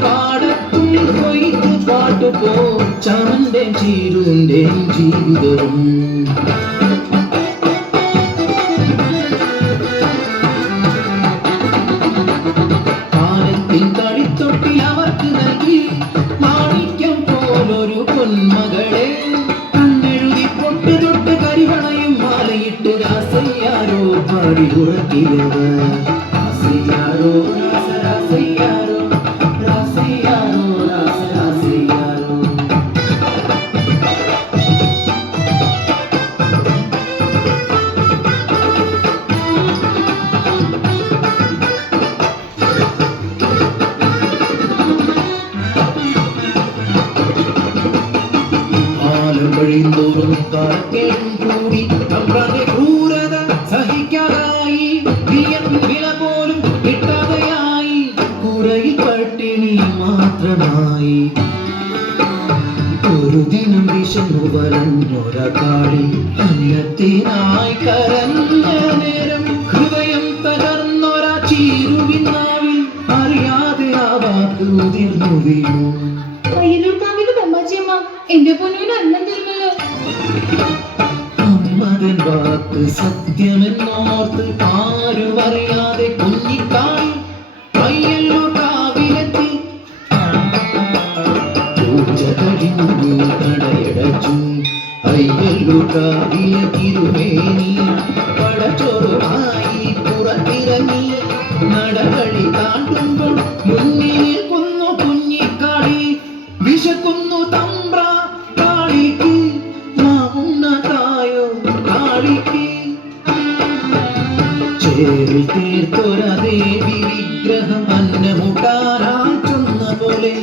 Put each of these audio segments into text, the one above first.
പാടത്തും കൊയ്ത്തു പാട്ടുപോ ചാമന്റെ ചീരുന്റെ ജീവിതവും കാലത്തിൻ കളിത്തൊട്ടിൽ അവർക്ക് നൽകി മാണിക്യം പോലൊരു പൊന്മകളെ കണ്ണെഴുതി പൊട്ട് തൊട്ട് കരിവളയും മാലയിട്ട് രാസയ്യാരോ പാടി ഉറക്കിയവർ രാസയ്യാരോ രാസരാസയ്യാരോ രാസയ്യാരോ രാസരാസയ്യാരോ കാലം കഴിയുന്തോറും കാലക്കേടും കൂടി തമ്പ്രാന്റെ ക്രൂരത സഹിക്കാതായി വില പോലും കിട്ടാതെയായി കുറയിൽ പട്ടിണി മാത്രമായി ഒരു ദിനം വിശന്നു വരഞ്ഞൊരാളി അന്നത്തിനായി കരഞ്ഞ നേരം ഹൃദയം തകർന്നൊരാ ചീരുവിനാവിൽ അറിയാതെ ആ വാക്ക് ഉതിർന്നു വീണു. എന്റെ പൊന്നിന് അന്നം തരുന്നല്ലോ. അമ്മതൻ വാക്ക് സത്യമെന്നോർത്ത് ആരും അറിയാതെ കുഞ്ഞിക്കാളി അയ്യല്ലോ കാവിലെത്തി പൂജ കഴിഞ്ഞു കടയടച്ചു അയ്യല്ലോ കാവിലെ തിരുമേനി പടച്ചോറുമായി പുറത്തിറങ്ങി നടകളി താണ്ടുമ്പോൾ മുന്നിൽ കൊന്നു കുഞ്ഞിക്കാളി വിശക്കുന്നു തമ്പ്ര കാളിക്ക് മാമുണ്ണതായോ കാളിക്ക് ചേരിൽ തീർത്തൊരാ ദേവി വിഗ്രഹം അന്നമുട്ടാനായി ചൊന്ന പോലെ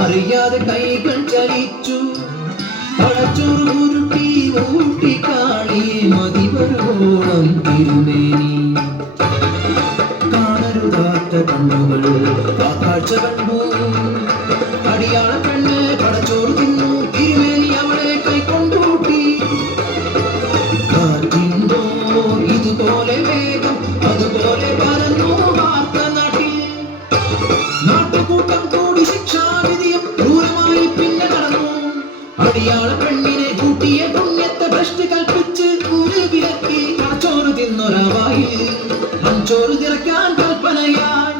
അറിയാതെ കൈകൾ ചലിച്ചു പടച്ചോറ് ഉരുട്ടി ഊട്ടി കാളിയെ മതിവരോളം തിരുമേനി കാണരുതാത്ത കണ്ണുകൾ ആ കാഴ്ച കണ്ടു അടിയാള പെണ്ണ് പടച്ചോറ് തിന്നു തിരുമേനി അവളെ കൈക്കൊണ്ടൂട്ടി കാറ്റിന്തോ ഇതുപോലെ വേഗം അതുപോലെ പരന്നു വാർത്ത നാട്ടിൽ നാട്ടുകൂട്ടം കൂടി ശിക്ഷാവിധിയും ക്രൂരമായി പിന്നെ നടന്നു അടിയാള പെണ്ണിനെ കൂട്ടിയ പുണ്യത്തെ ഭ്രഷ്ട് കൽപ്പിച്ച് ഒരു വിലക്കി പടച്ചോറ് തിന്നൊരാവായി മൺചോറ് തിറക്കാൻ കൽപ്പനയായി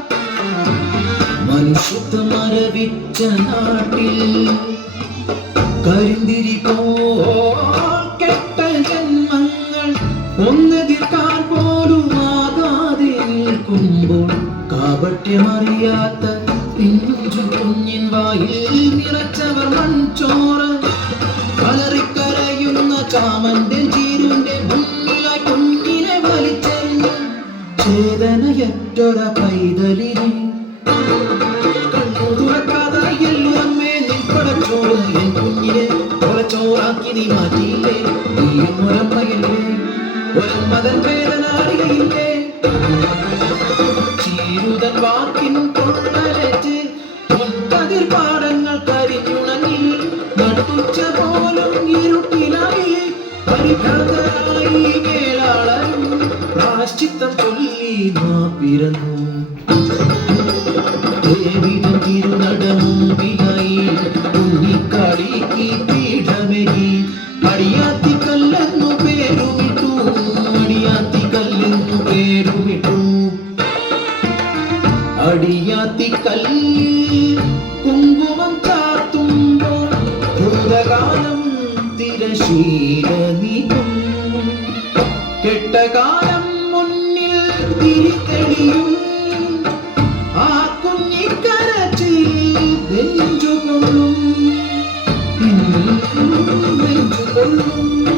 മനുഷ്യത്വ മരവിച്ച നാട്ടിൽ കരിന്തിരി കെട്ട ജന്മങ്ങൾ ഒന്നെതിർക്കാൻ പോലും ആകാതെ നിൽക്കുമ്പോൾ കാപട്യമറിയാത്ത പിഞ്ചു കുഞ്ഞിൻ വായിൽ നിറച്ചവർ മൺചോറ് കലറിക്കരയുന്ന ചാമന്റെ ചീരുന്റെ മുന്നിലായി കുഞ്ഞിനെ വലിച്ചെറിഞ്ഞു ചേതനയറ്റൊര പൈതലിനെ കുഞ്ഞിനെ കൊലച്ചോറാക്കി നീ മാറ്റിയില്ലേ നീയും ഒരമ്മയല്ലേ ഒരമ്മതൻ വേദന അറിയില്ലേ ചീരുതൻ വാക്കിൻ കൊള്ളലേറ്റ് മുൻകതിർ പാടങ്ങൾ കരിഞ്ഞുണങ്ങി നട്ടുച്ച പോലും ഇരുട്ടിലായി പരിഭ്രാന്തരായി മേലാളരും പ്രാശ്ചിത്തം ചൊല്ലി മാപ്പിരന്നു ദേവിതൻ തിരുനടമുമ്പിലായി കുഞ്ഞിക്കാളിക്ക് പീഠമേകി അടിയാത്തിക്കല്ലെന്നു പേരുമിട്ടു അടിയാത്തിക്കല്ലെന്നു പേരുമിട്ടു അടിയാത്തിക്കല്ലിൽ കുങ്കുമം ചാർത്തുമ്പോൾ ഭൂതകാലം തിരശീല നീക്കും കെട്ടകാലം മുന്നിൽ തിരിതെളിയും ആ കുഞ്ഞിക്കരച്ചിൽ നെഞ്ചുകൊള്ളും നെഞ്ചുകൊള്ളും